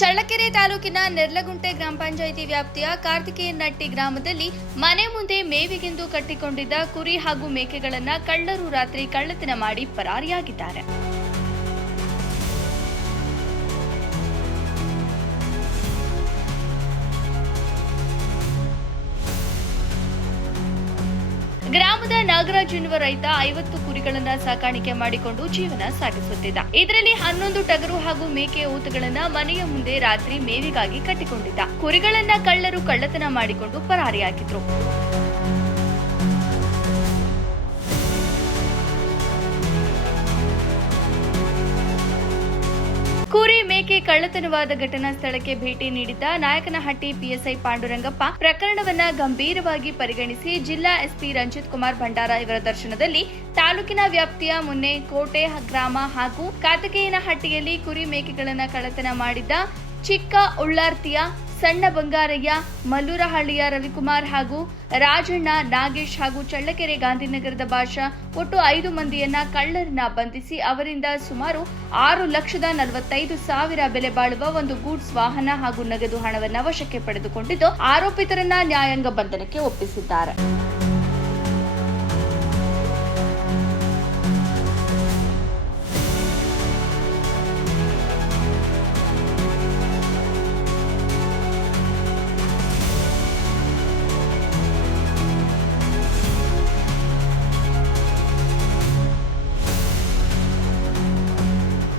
ಚಳ್ಳಕೆರೆ ತಾಲೂಕಿನ ನೆರ್ಲಗುಂಟೆ ಗ್ರಾಮ ಪಂಚಾಯಿತಿ ವ್ಯಾಪ್ತಿಯ ಕಾರ್ತಿಕೇಯನಹಟ್ಟಿ ಗ್ರಾಮದಲ್ಲಿ ಮನೆ ಮುಂದೆ ಮೇವಿಗೆಂದು ಕಟ್ಟಿಕೊಂಡಿದ್ದ ಕುರಿ ಹಾಗೂ ಮೇಕೆಗಳನ್ನು ಕಳ್ಳರು ರಾತ್ರಿ ಕಳ್ಳತನ ಮಾಡಿ ಪರಾರಿಯಾಗಿದ್ದಾರೆ. ಗ್ರಾಮದ ನಾಗರಾಜ್ ಎನ್ನುವ ರೈತ 50 ಕುರಿಗಳನ್ನ ಸಾಕಾಣಿಕೆ ಮಾಡಿಕೊಂಡು ಜೀವನ ಸಾಗಿಸುತ್ತಿದ್ದ. ಇದರಲ್ಲಿ 11 ಟಗರು ಹಾಗೂ ಮೇಕೆ ಊತುಗಳನ್ನ ಮನೆಯ ಮುಂದೆ ರಾತ್ರಿ ಮೇವಿಗಾಗಿ ಕಟ್ಟಿಕೊಂಡಿದ್ದ. ಕುರಿಗಳನ್ನ ಕಳ್ಳರು ಕಳ್ಳತನ ಮಾಡಿಕೊಂಡು ಪರಾರಿಯಾಗಿದ್ರು. ಕುರಿ ಮೇಕೆ ಕಳ್ಳತನವಾದ ಘಟನಾ ಸ್ಥಳಕ್ಕೆ ಭೇಟಿ ನೀಡಿದ್ದ ನಾಯಕನಹಟ್ಟಿ ಪಿಎಸ್ಐ ಪಾಂಡುರಂಗಪ್ಪ ಪ್ರಕರಣವನ್ನ ಗಂಭೀರವಾಗಿ ಪರಿಗಣಿಸಿ ಜಿಲ್ಲಾ ಎಸ್ಪಿ ರಂಜಿತ್ ಕುಮಾರ್ ಭಂಡಾರ ಇವರ ದರ್ಶನದಲ್ಲಿ ತಾಲೂಕಿನ ವ್ಯಾಪ್ತಿಯ ಮುನ್ನೆಕೋಟೆ ಗ್ರಾಮ ಹಾಗೂ ಕಾರ್ತಿಕೇಯನಹಟ್ಟಿಯಲ್ಲಿ ಕುರಿ ಮೇಕೆಗಳನ್ನು ಕಳ್ಳತನ ಮಾಡಿದ್ದ ಚಿಕ್ಕ ಉಳ್ಳಾರ್ತಿಯ ಸಣ್ಣ ಬಂಗಾರಯ್ಯ, ಮಲ್ಲೂರಹಳ್ಳಿಯ ರವಿಕುಮಾರ್ ಹಾಗೂ ರಾಜಣ್ಣ, ನಾಗೇಶ್ ಹಾಗೂ ಚಳ್ಳಕೆರೆ ಗಾಂಧಿನಗರದ ಭಾಷಾ ಒಟ್ಟು 5 ಮಂದಿಯನ್ನ ಕಳ್ಳರನ್ನ ಬಂಧಿಸಿ ಅವರಿಂದ ಸುಮಾರು 6,45,000 ಬೆಲೆ ಬಾಳುವ ಒಂದು ಗೂಡ್ಸ್ ವಾಹನ ಹಾಗೂ ನಗದು ಹಣವನ್ನು ವಶಕ್ಕೆ ಪಡೆದುಕೊಂಡಿದ್ದು ಆರೋಪಿತರನ್ನ ನ್ಯಾಯಾಂಗ ಬಂಧನಕ್ಕೆ ಒಪ್ಪಿಸಿದ್ದಾರೆ.